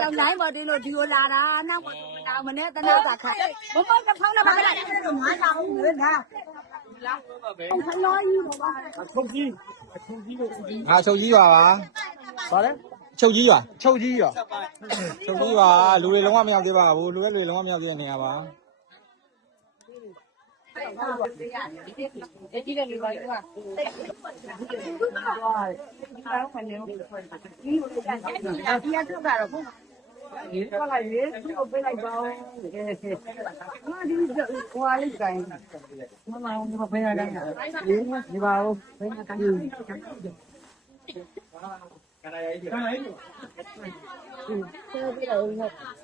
เราไหนบอกดีโลดีโอลาดานั่งบนดาวมันเนี่ยตะนาตะไข่บ่บ่กับเขานะบ่ได้หาดาวเลยนะเขาน้อยอยู่บ่ချုပ်ကြီးပါဗါလဲချုပ်ကြီးပါချုပ်ကြီးပါလူတွေလုံးဝမရောက်သေးပါဘူးလူတွေလုံးဝမရောက်သေးတဲ့နေရာပါဒီကနေ့ပါကွာတော့ခဏနေဒီရထုတ်တာတော့ဘုဒီကလာရေးသူ့ပေးလိုက်ပါဦးငါဒီဟွာလေးကိုင်းမမမဖေးရတယ်ဒီပါဦးဖေးတာကြီးက